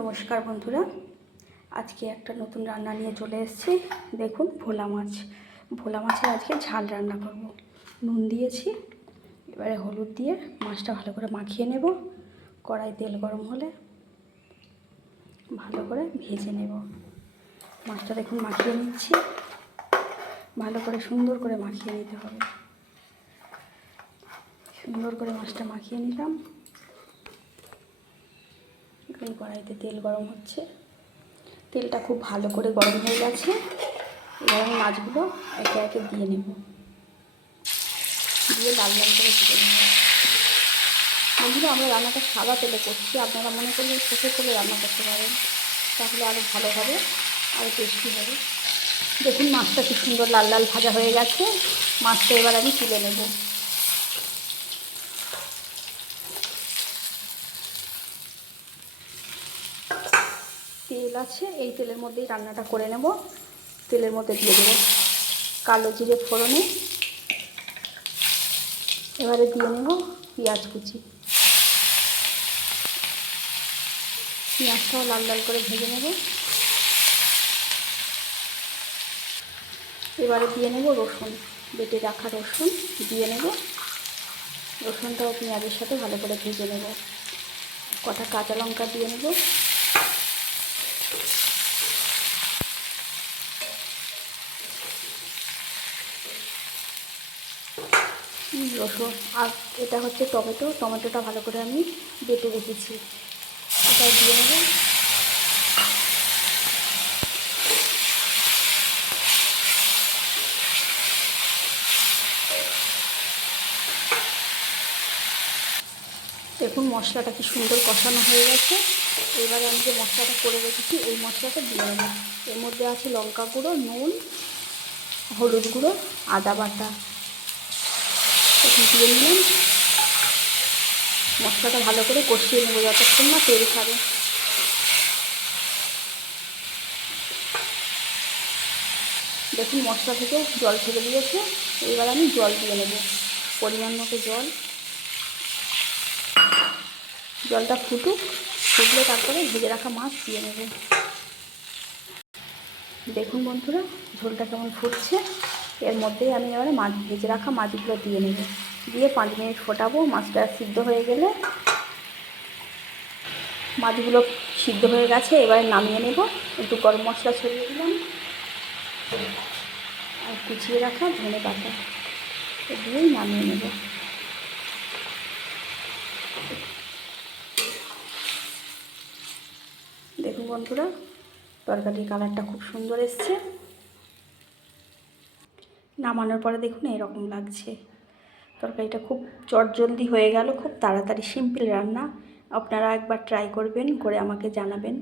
নমস্কার বন্ধুরা, আজকে একটা নতুন রান্না নিয়ে চলে এসেছি। দেখুন, ভোলা মাছ। ভোলা মাছের আজকে ঝাল রান্না করব। নুন দিয়েছি, এবারে হলুদ দিয়ে মাছটা ভালো করে মাখিয়ে নেব। কড়াই তেল গরম হলে ভালো করে ভেজে নেব। মাছটা দেখুন মাখিয়ে নিচ্ছি, ভালো করে সুন্দর করে মাখিয়ে নিতে হবে। সুন্দর করে মাছটা মাখিয়ে নিলাম। কড়াইতে তেল গরম হচ্ছে, তেলটা খুব ভালো করে গরম হয়ে গেছে। এবার আমি মাছগুলো একে একে দিয়ে নেব, দিয়ে লাল লাল করে ভেজে নেব। বন্ধুরা, আমরা রান্নাটা সাদা তেলে করছি, আপনারা মনে করলে সরষের তেলে রান্না করতে পারেন, তাহলে আরও ভালো হবে, আরও টেস্টি হবে। দেখুন মাছটা কি সুন্দর লাল লাল ভাজা হয়ে গেছে। মাছটা এবার আমি তুলে নেব। তেল আছে, এই তেলের মধ্যেই রান্নাটা করে নেব। তেলের মধ্যে দিয়ে দেবো কালো জিরে ফোড়নে, এবারে দিয়ে নেব পেঁয়াজ কুচি। পেঁয়াজটাও লাল লাল করে ভেজে নেব। এবারে দিয়ে নেব রসুন, বেটে রাখা রসুন দিয়ে নেব। রসুনটাও পেঁয়াজের সাথে ভালো করে ভেজে নেব। কটা কাঁচা লঙ্কা দিয়ে নেব। রসুন আর এটা হচ্ছে টমেটো, টমেটোটা ভালো করে আমি বেটে রেখেছি, এটা দিয়ে নেব। দেখুন মশলাটা কি সুন্দর কষানো হয়ে গেছে। এবারে আমি যে মশলাটা করে রেখেছি এই মশলাটা দিয়ে নেব। এর মধ্যে আছে লঙ্কা গুঁড়ো, নুন, হলুদ গুঁড়ো, আদা বাটা। এখন দিয়ে নিলাম। মশলাটা ভালো করে কষিয়ে নেব যতক্ষণ না তেল ছাড়ে। দেখুন মশলা থেকে জল ছেড়ে দিয়েছে, এবার আমি জল দিয়ে নেব, পরিমাণ মতো জল। জলটা ফুটুক, ফুটলে তারপরে ভেজে রাখা মাছ দিয়ে নেব। দেখুন বন্ধুরা, ঝোলটা কেমন ফুটছে। এর মধ্যেই আমি এবারে মাছ ভেজে রাখা মাছগুলো দিয়ে নেব, দিয়ে 5 মিনিট ফোটাবো। মাছটা সিদ্ধ হয়ে গেলে, মাছগুলো সিদ্ধ হয়ে গেছে, এবারে নামিয়ে নেব। একটু গরম মশলা ছড়িয়ে দিলাম আর কুচিয়ে রাখা ধনে পাতা দিয়েই নামিয়ে নেব। দেখুন বন্ধুরা, তরকারির কালারটা খুব সুন্দর এসছে। নামানোর পরে দেখুন এরকম লাগছে। তরকারিটা খুব চটজলদি হয়ে গেল, খুব তাড়াতাড়ি, সিম্পল রান্না। আপনারা একবার ট্রাই করবেন, করে আমাকে জানাবেন।